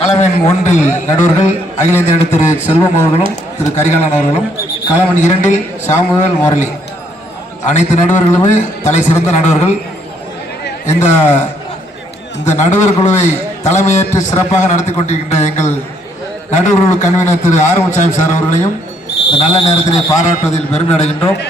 களம் ஒன்றில் நடுவர்கள் அகில இந்திய திரு செல்வம் அவர்களும் திரு கரிகாலன் அவர்களும், களம் இரண்டில் சாமுவேல் முரளி. அனைத்து நடுவர்களுமே தலை சிறந்த நடுவர்கள். இந்த நடுவர் குழுவை தலைமையேற்று சிறப்பாக நடத்தி கொண்டிருக்கின்ற எங்கள் நடுவர்கள் கன்வீனர் திரு ஆறுமுகசாமி சார் அவர்களையும் இந்த நல்ல நேரத்திலே பாராட்டுவதில் பெருமை அடைகின்றோம்.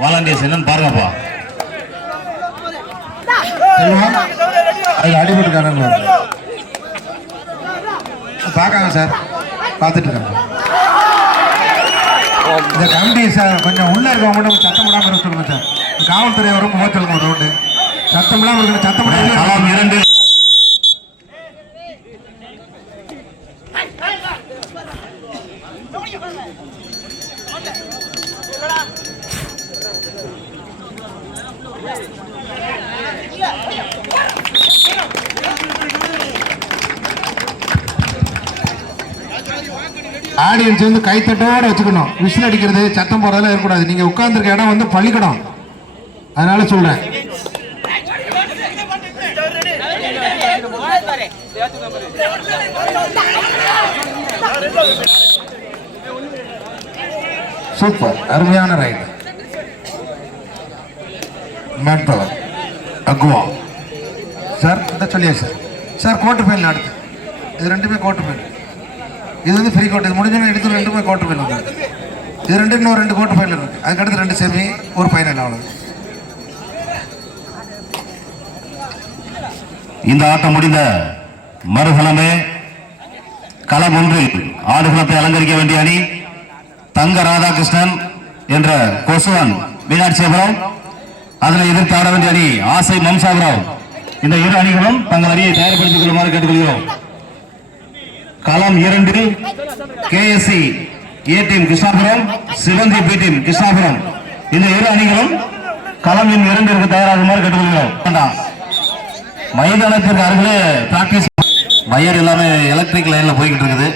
வாலண்டியர்ஸ் என்னன்னு பாருங்கப்பா. அது அடிபட்டுக்காரங்க பார்க்காங்க சார், பார்த்துட்டு இருக்காங்க. இந்த கமிட்டி சார் கொஞ்சம் உள்ள இருக்கவங்க மட்டும் சத்தம் போடாமல் இருக்க சொல்லுங்க சார். காவல்துறை வரும் போக சொல்லுங்க ரோடு சத்தம் இல்லாமல் இருக்கணும். சத்தம் போடாமல் இரண்டு ஆடியன்ஸ் வந்து கைத்தட்டோட வச்சுக்கணும். விசில் அடிக்கிறது சத்தம் போடுறதுலாம் இருக்கக்கூடாது. நீங்க உட்கார்ந்துருக்க இடம் வந்து பள்ளிக்கூடம், அதனால சொல்றேன். சூப்பர், அருமையான ரைடு. மேன் பவர் அகுவா சார் இந்த சொல்லியா சார். சார் கோட்டு ஃபைனல் அடுத்து இது ரெண்டுமே கோட்டு ஃபைனல். இது வந்து ஃப்ரீ கோட். இது முடிஞ்சோன்னு எடுத்து ரெண்டுமே கோட்டு ஃபைனல் வந்து இது ரெண்டு இன்னும் 2 கோட்டு ஃபைனல் இருக்கு. அதுக்கடுத்து 2 செமி ஒரு ஃபைனல். அவ்வளோ. இந்த ஆட்டம் முடிந்த மறுகணமே களம் ஒன்றில் ஆடுகளத்தை அலங்கரிக்க வேண்டிய அணி தங்க ராதாகிருஷ்ணன் என்ற கொசுவான் மீனாட்சிபுரம், அதனை எதிர்த்து ஆட வேண்டிய அணி ஆசை மம்சாபுரம். இந்த இரு அணிகளும் தங்கள் அணியை தயார்படுத்திக் கொள்ளுமாறு கேட்டுக்கொள்கிறோம். களம் 2 KSC A team Krishnapuram, Sivanthi B team Krishnapuram. இந்த இரு அணிகளும் களம் 2 தயாராகுமாறு கேட்டுக்கொள்கிறோம். மைதானத்திற்கு அருகிலே பிராக்டிஸ் வயர் எல்லாமே எலக்ட்ரிக் லைன்ல போய்கிட்டு இருக்குது.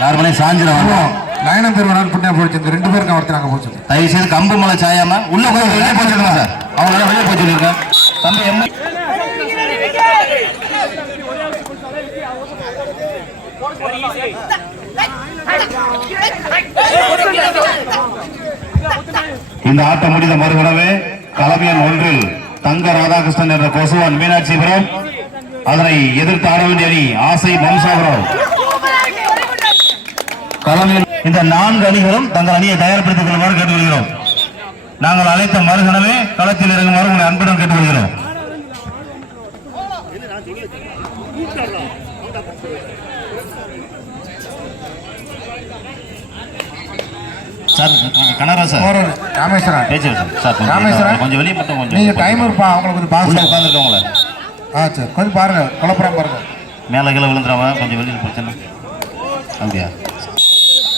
யாருமே சாஞ்சிடும் லைனம் பேர் புண்ணியா போயிடுச்சு. இந்த 2 பேருக்கு ஒருத்தராங்க போச்சு. தயவு செய்து கம்பு மலை சாயாம உள்ள போய் வெளியே போச்சுருங்க சார். அவங்க வெளியே போய் சொல்லியிருக்கேன். தம்பி எம் இந்த ஆட்டம் முடிந்த மறுகணமே களம் எண் 1 தங்க ராதாகிருஷ்ணன் என்ற கொசுவான் மீனாட்சிபுரம், அதனை எதிர்த்து ஆட வேண்டிய அணி ஆசை மம்சாபுரம். களமில் இந்த 4 அணிகளும் தங்கள் அணியை தயார்படுத்திக் கொள்ளுமாறு கேட்டுக்கொள்கிறோம். நாங்கள் அழைத்த மறுகணமே களத்தில் இறங்குமாறு உங்களை அன்புடன் கேட்டுக்கொள்கிறோம். Sir Canara sir Rameswaran sir Rameswaran கொஞ்சம் வெளியே மட்டும் கொஞ்சம் நீங்க டைம் இருப்பா. அவங்களுக்கு கொஞ்சம் பாஸ் உட்காந்துருக்கவங்கள சரி கொஞ்சம் பாருங்க. குழப்பம் பாருங்க. மேலே கீழே விழுந்துடாம கொஞ்சம் வெளியில் பிரச்சனை. அப்படியா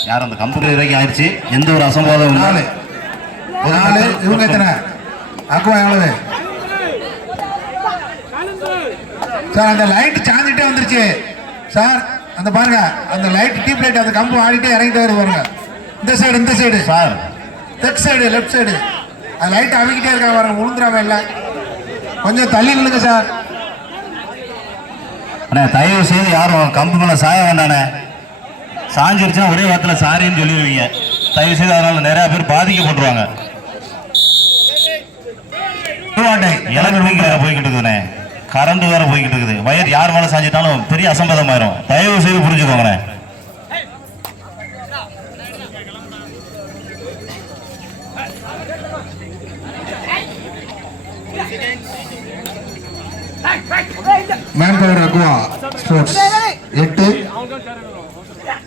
யார் அந்த கம்ப்யூட்டர் வரைக்கும் ஆயிடுச்சு. எந்த ஒரு அசம்பாதம் 4 இவங்க எத்தனை அக்குவா எவ்வளவு சார்? அந்த லைட் சாஞ்சிட்டே வந்துருச்சு சார். அந்த பாருங்க அந்த லைட் டியூப் லைட் அந்த கம்பு ஆடிட்டே இறங்கிட்டே வருது பாருங்க. இந்த சைடு சார் லெஃப்ட் சைடு அந்த லைட் அமைக்கிட்டே இருக்காங்க பாருங்க. விழுந்துடாம இல்லை, கொஞ்சம் தள்ளி நில்லுங்க சார். அண்ணா தயவு செய்து யாரும் கம்பு மேலே சாய வேண்டானே. சாஞ்சிருச்சுன்னா ஒரே வாரத்தில் சாரின்னு சொல்லிடுவீங்க. தயவு செய்து அதனால நிறைய பேர் பாதிக்கப்பட்டுருவாங்க. இளநீர் வேற போய்கிட்டு இருக்குதுண்ணே, கரண்ட் வேற போய்கிட்டு இருக்குது. வயர் யார் மேலே சாஞ்சிட்டாலும் பெரிய அசம்பதமாயிரும். தயவு செய்து புரிஞ்சுக்கோங்கண்ணே. Man power aqua sports 8,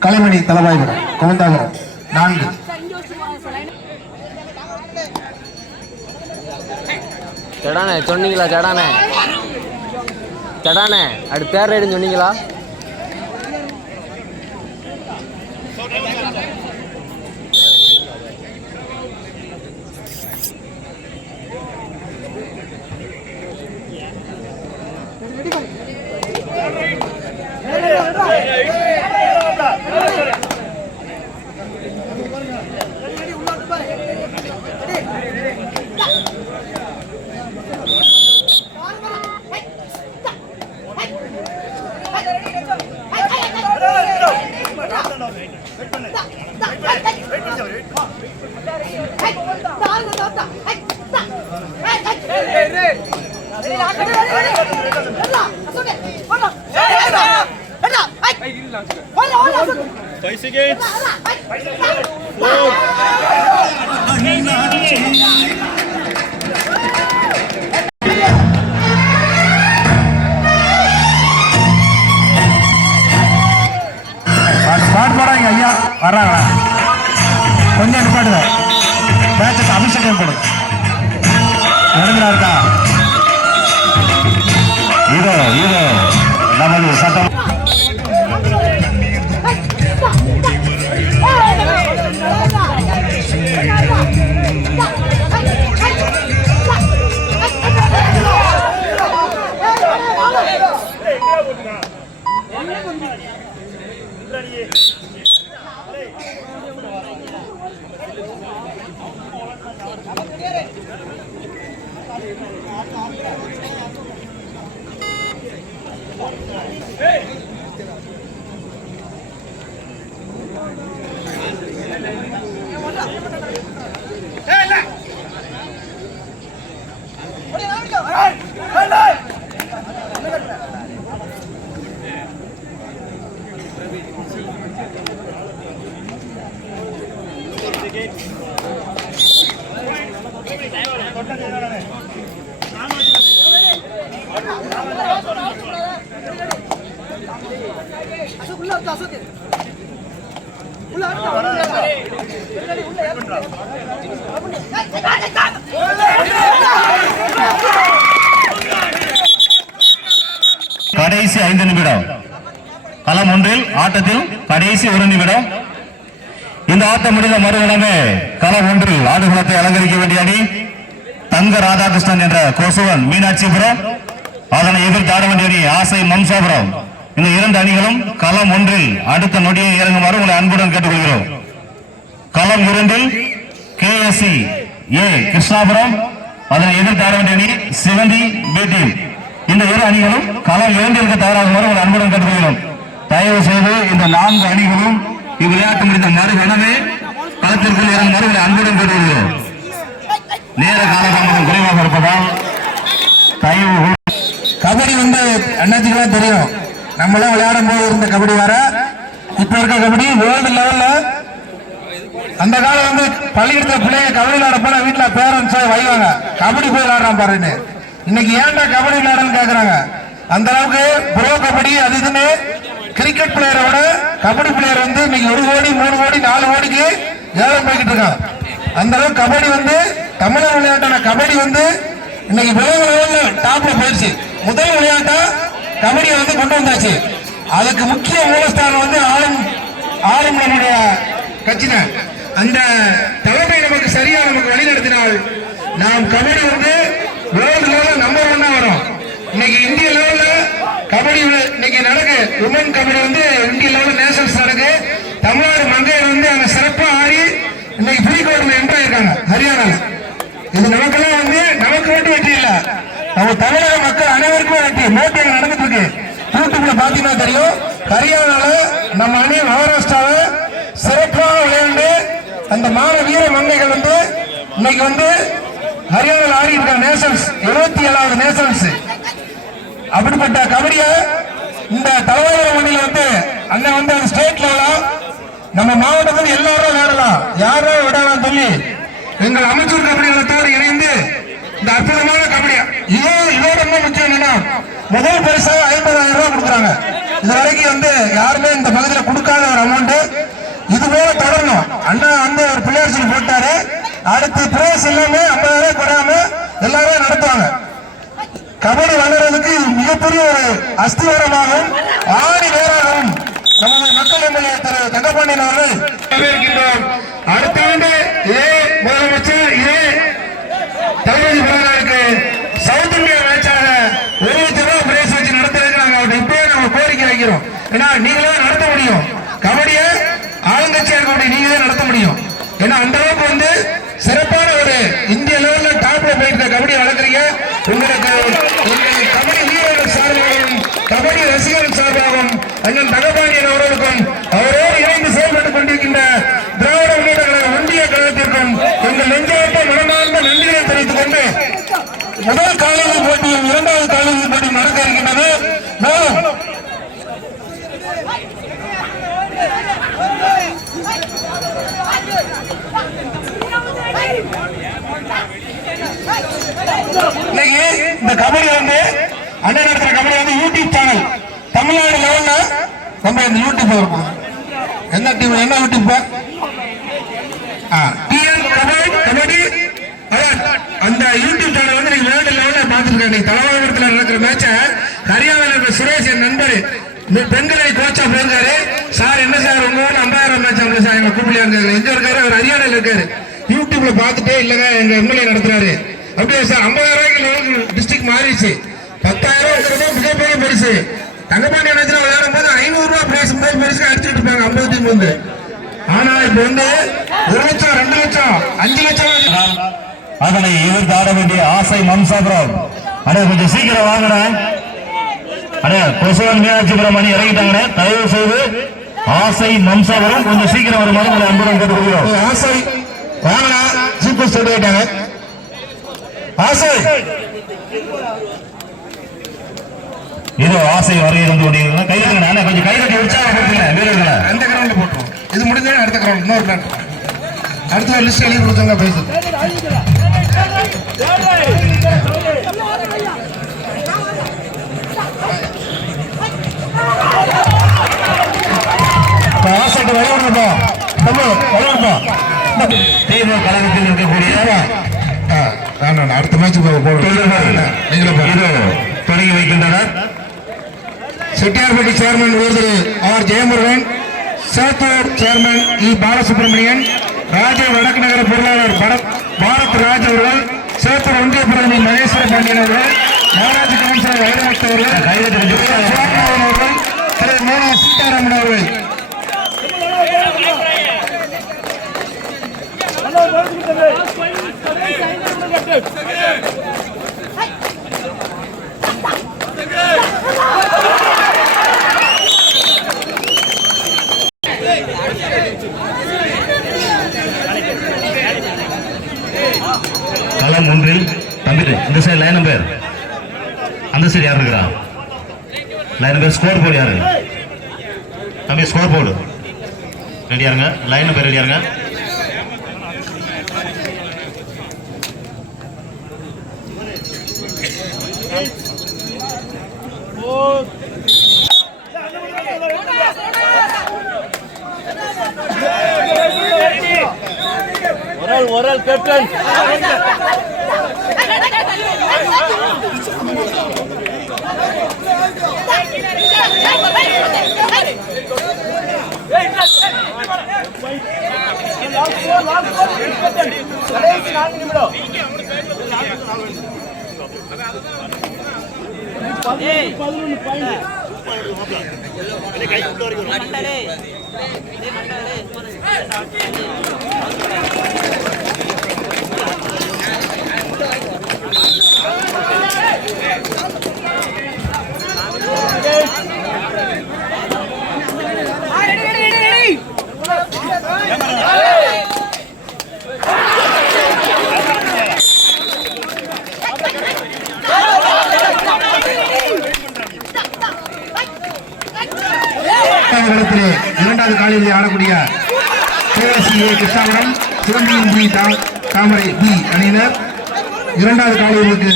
Kalaimani Thalavaipuram Kondapuram 4. செடானே சொன்னீங்களா? செடானே அப்படி பேர் ரைடுன்னு சொன்னீங்களா? போடாங்க ஐயா வர்றாங்களா? கொஞ்சம் நிப்பாடுங்க. பேச்சுக்கு அபிஷேகம் போடுங்க. நடந்துடா இருக்கா? இதோ நமது சட்டம் கடைசி 5 நிமிடம். களம் ஒன்றில் ஆட்டத்தில் கடைசி 1 நிமிடம். இந்த ஆட்டம் முடிந்த மறுகணமே களம் ஒன்றில் ஆடுகளத்தை அலங்கரிக்க வேண்டிய அணி தங்க ராதாகிருஷ்ணன் என்ற கோசுவன் மீனாட்சிபுரம், அதனை எதிர்த்து ஆட வேண்டிய அணி ஆசை மம்சாபுரம். இந்த 2 அணிகளும் களம் ஒன்றில் அடுத்த நொடியை இறங்குமாறு உங்களை அன்புடன் கேட்டுக்கொள்கிறோம். களம் 2 KSC A கிருஷ்ணாபுரம், அதனை எதிர்த்து ஆட வேண்டிய அணி சிவந்தி பேட்டி. இந்த 2 அணிகளும் களம் 2 தயாராகுமாறு உங்களை அன்புடன் கேட்டுக்கொள்கிறோம். தயவு செய்து இந்த 4 அணிகளும் இவ்விளையாட்டு முடிந்த மறுகணமே களத்திற்குள் இறங்குமாறு உங்களை அன்புடன் கேட்டுக்கொள்கிறோம். நேர காலதாமதம் குறைவாக இருப்பதால் தயவு. கபடி அண்ணாச்சிக்கெல்லாம் தெரியும். நம்மளாம் விளையாடும் போது இருந்த கபடி வேற, இப்ப இருக்க கபடி வேர்ல்டு லெவல்ல. அந்த காலம் பள்ளிக்கூடத்துல பிள்ளைங்க கபடி விளையாட போனா வீட்டுல பேரண்ட்ஸ் வைவாங்க, கபடி போய் விளையாடுறான் பாருன்னு. இன்னைக்கு ஏன்டா கபடி விளையாடன்னு கேக்குறாங்க. அந்த அளவுக்கு ப்ரோ கபடி அது இதுன்னு கிரிக்கெட் பிளேயரோட கபடி பிளேயர் இன்னைக்கு 1 கோடி 3 கோடி 4 கோடிக்கு ஏலம் போய்கிட்டு இருக்கான். அந்த அளவுக்கு கபடி தமிழக விளையாட்டான கபடி இன்னைக்கு உலக டாப்ல போயிடுச்சு. முதல் விளையாட்டா கபடியை கொண்டு வந்தாச்சு. அதுக்கு முக்கிய மூலஸ்தானம் ஆளும் நம்முடைய கட்சின. அந்த தலைமை நமக்கு சரியா நமக்கு வழி நடத்தினால் நாம் கபடி வேர்ல்டு லெவலில் நம்பர் 1 வரும். இன்னைக்கு இந்திய லெவல்ல கபடி இன்னைக்கு நடக்கு. உமன் கபடி இந்திய லெவலில் நேஷனல்ஸ் நடக்கு. தமிழ்நாடு மங்கையர் அங்க சிறப்பா ஆடி இன்னைக்கு ஃப்ரீகோட்ல என்ட்ரி ஆயிருக்காங்க ஹரியானால. இது நமக்கெல்லாம் நமக்கு மட்டும் வெற்றி இல்ல, நம்ம தமிழக மக்கள் அனைவருக்கும் வெற்றி. போட்டி நடந்துட்டு இருக்கு. யூடியூப்ல பாத்தீங்கன்னா தெரியும். ஹரியானால நம்ம அணி மகாராஷ்டிராவை சிறப்பாக விளையாண்டு அந்த மாண வீர மங்கைகள் இன்னைக்கு ஹரியானால ஆடி இருக்காங்க. நேஷனல்ஸ் 77வது நேஷனல்ஸ். அப்படிப்பட்ட கபடிய இந்த தலைவர் மண்ணில் அண்ணன் அது ஸ்டேட் லெவலா நம்ம மாவட்டத்தில் எல்லாரும் விளையாடலாம், யாரும் விடலாம் சொல்லி எங்கள் அமைச்சர் கபடி தோடு இணைந்து இந்த அற்புதமான கபடி இதோட முக்கியம் என்னன்னா முதல் பரிசாக 50,000 ரூபாய் கொடுக்குறாங்க. இது வரைக்கும் வந்து யாருமே இந்த பகுதியில் கொடுக்காத ஒரு அமௌண்ட். இது போல தொடரணும். அண்ணா வந்து ஒரு பிள்ளையார் சொல்லி போட்டாரு. அடுத்து பிரைஸ் எல்லாமே 50,000 குறையாம எல்லாரும் நடத்துவாங்க. கபடி வளர்றதுக்கு இது மிகப்பெரிய ஒரு அஸ்திவாரமாகவும் ஆணி வேறாகவும் நமது மக்கள் எம்எல்ஏ திரு தங்கப்பாண்டியன் அவர்கள் வரவேற்கின்றோம். அடுத்த ஆண்டு இதே முதலமைச்சர் இதே தளபதி பிறகு சவுத் இந்தியா மேட்சாக 1 லட்சம் ரூபாய் பிரைஸ் வச்சு நடத்துறதுக்கு நாங்கள் அவர்கிட்ட இப்பயே நம்ம கோரிக்கை வைக்கிறோம். ஏன்னா நீங்களே நடத்த முடியும். கபடியை ஆளுங்கட்சியா இருக்கக்கூடிய நீங்க தான் நடத்த முடியும். ஏன்னா அந்த அளவுக்கு வந்து சிறப்பான ஒரு இந்திய லெவல்ல டாப்ல போயிருக்க கபடியை வளர்க்குறீங்க. உங்களுக்கு கபடி வீரர்கள் சார்பாகவும் கபடி ரசிகர்கள் சார்பாகவும் அண்ணன் தங்கப்பாண்டியன் அவர்களுக்கும் அவரோடு இணைந்து செயல்பட்டுக் கொண்டிருக்கின்ற திராவிட முன்னேற்ற கழக ஒன்றிய கழகத்திற்கும் எங்கள் நெஞ்சாட்ட மனமார்ந்த நன்றிகளை தெரிவித்துக் கொண்டு முதல் காலிறுதி போட்டியும் 2வது காலிறுதி போட்டியும் நடக்க இருக்கின்றது. மேலும் இன்னைக்கு இந்த கபடி வந்து அண்ணன் நடத்துற கபடி வந்து யூடியூப் சேனல் தமிழ்நாடு லெவல்ல நம்ம இந்த யூடியூப் இருக்கும். என்ன டீம் என்ன யூடியூப் கபடி அந்த யூடியூப் சேனல் வந்து நீங்க வேர்ல்டு லெவல்ல பாத்துருக்கேன். நீங்க தலைவாபுரத்தில் நடக்கிற மேட்ச ஹரியானாவில் இருக்கிற சுரேஷ் என் நண்பர் பெண்களை கோச்சா போயிருக்காரு. சார் என்ன சார் உங்க 50,000 மேட்ச் அவங்க சார் எங்க கூப்பிடலையா எங்க இருக்காரு? அவர் ஹரியானாவில் இருக்காரு. யூடியூப்ல பாத்துட்டே இல்லங்க எங்க எம்எல்ஏ நடத்துறாரு அப்படியே சார். 50,000 டிஸ்ட்ரிக்ட் மாறிடுச்சு. 10,000 மிகப்பெரிய பரிசு. தங்கப்பாண்டி அண்ணா விளையாடும் போது 500 ரூபாய் பிரைஸ் முதல் பரிசு அடிச்சுட்டு இருப்பாங்க 50 டீம் வந்து. ஆனா இப்ப வந்து 1 லட்சம் 2 லட்சம் 5 லட்சம் அதனை எதிர்த்து ஆட வேண்டிய ஆசை மம்சாபுரம். அண்ணா கொஞ்சம் சீக்கிரம் வாங்கின அண்ணா கொசுவன் மீனாட்சிபுரம் அணி இறங்கிட்டாங்க. தயவு செய்து ஆசை மம்சாபுரம் கொஞ்சம் சீக்கிரம் ஒரு மரம் அன்புடன் கேட்டுக்கொள்கிறோம். ஆசை வாங்கினா சூப்பர் ஸ்டார் ஆயிட்டாங்க. ஆசை இதோ ஆசை வரையிருந்து கொண்டிருக்கிறதா கைதட்டுங்க. கொஞ்சம் கைதட்டி உற்சாகப்படுத்துங்க வீரர்களை. அந்த கிரவுண்ட்ல போட்டுருவோம். இது முடிஞ்சா அடுத்த கிரவுண்ட் இன்னொரு பிளான் அடுத்த ஒரு லிஸ்ட் எழுதி கொடுத்தாங்க பேசு. ஆசைக்கு விளையாடுறோம் விளையாடுறோம். தீவிர கழகத்தில் இருக்கக்கூடிய அடுத்த மேட்ச் தொடங்கி வைக்கின்றனர். செட்டியார்பட்டி சேர்மன் திரு ஆர் ஜெயமுருகன், சேத்தூர் சேர்மன் இ பாலசுப்ரமணியன், ராஜ வடக்கு நகர பொருளாளர் பாரத் ராஜ் அவர்கள், சேத்தூர் ஒன்றிய பிரதிநிதி மகேஸ்வர பாண்டியன் அவர்கள், மாநகராட்சி கவுன்சிலர் வைரமுத்து அவர்கள், திரு மோனா சீதாராமன் அவர்கள். களம் ஒன்றில் தம்பி இந்த சைடு லைன் நம்பர் அந்த சைடு யார் இருக்கிறா? லைன் நம்பர் ஸ்கோர் போர்டு யாரு தம்பி? ஸ்கோர் போர்டு ரெடியாருங்க. லைன் நம்பர் ரெடியாருங்க. Oral captain. இரண்டாவது காலில் ஆடக்கூடிய KSCA கிருஷ்ணாபுரம், சிவந்தியின் பி தாமரை பி அணியினர் இரண்டாவது காலிலுக்கு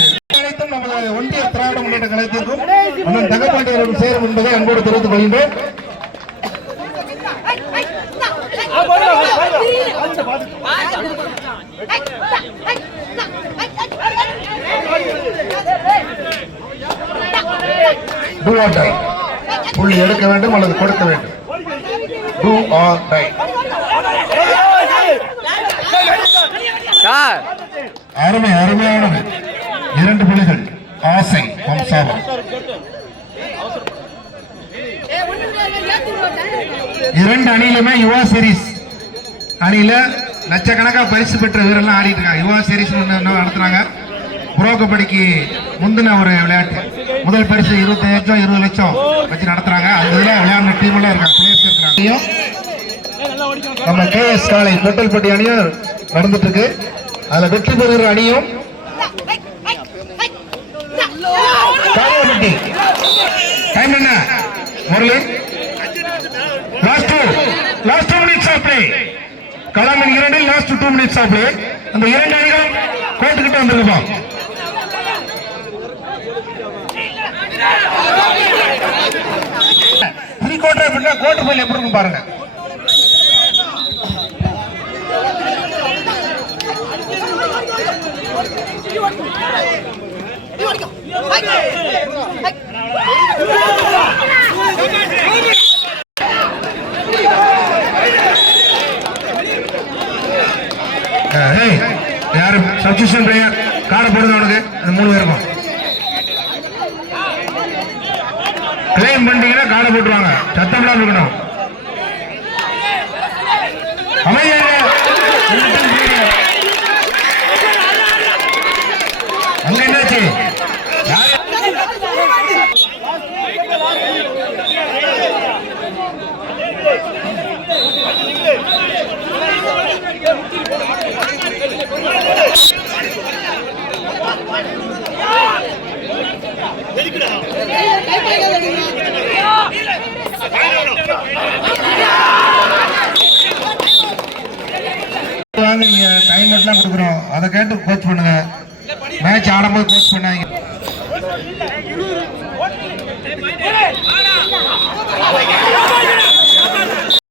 ஒன்றிய திராவிட முன்னேற்ற கழகத்திற்கும் அண்ணன் தங்கப்பாண்டி அவர்கள் சேரும் என்பதை அன்போடு தெரிவித்துக் கொள்கின்றோம். Do or die. புள்ளி எடுக்க வேண்டும் அல்லது கொடுக்க வேண்டும். Do or die. அருமை அருமையானது. 2 புள்ளிகள். ஆசை வம்சாவளி. 2 அணியிலுமே யுவா சீரிஸ் அணியில லட்சக்கணக்காக பரிசு பெற்ற வீரர்லாம் ஆடிட்டு இருக்காங்க. யுவா சீரிஸ் நடத்துறாங்க. புரோ கபடிக்கு முந்தின ஒரு விளையாட்டு. முதல் பரிசு 25 லட்சம் 20 லட்சம் வச்சு நடத்துறாங்க. அதுல விளையாடுற டீம் எல்லாம் இருக்காங்க, பிளேயர்ஸ் இருக்காங்க. நம்ம KS காலை தொட்டல்பட்டி அணியும் நடந்துட்டு இருக்கு. அதுல வெற்றி பெறுகிற அணியும் காயப்பட்டி. டைம் என்ன Murali? Last 2 minutes of play. களமின் 2 லாஸ்ட் 2 minutes ஆஃப் பிளே. அந்த 2 அணிகளும் கோர்ட்டுக்கிட்ட வந்திருக்கோம். ப்ரீ குவார்டர் அப்படின்னா குவார்டர் ஃபைனல் எப்படி இருக்கும் பாருங்க. யாரு சப்ஸ்டியூஷன் பிளேயர் கார்டை போடுங்க அவனுக்கு. அந்த 3 பேருக்கும் கிளைம் பண்ணிட்டீங்கன்னா கார்டை போட்டுருவாங்க. சத்தம்லாம் இருக்கணும். அங்க என்னாச்சு? நீங்க டைம் எல்லாம் கொடுக்குறோம், அதை கேட்டு கோச் பண்ணுங்க. மேட்ச் ஆடும்போது கோச் பண்ணாங்க. Hey!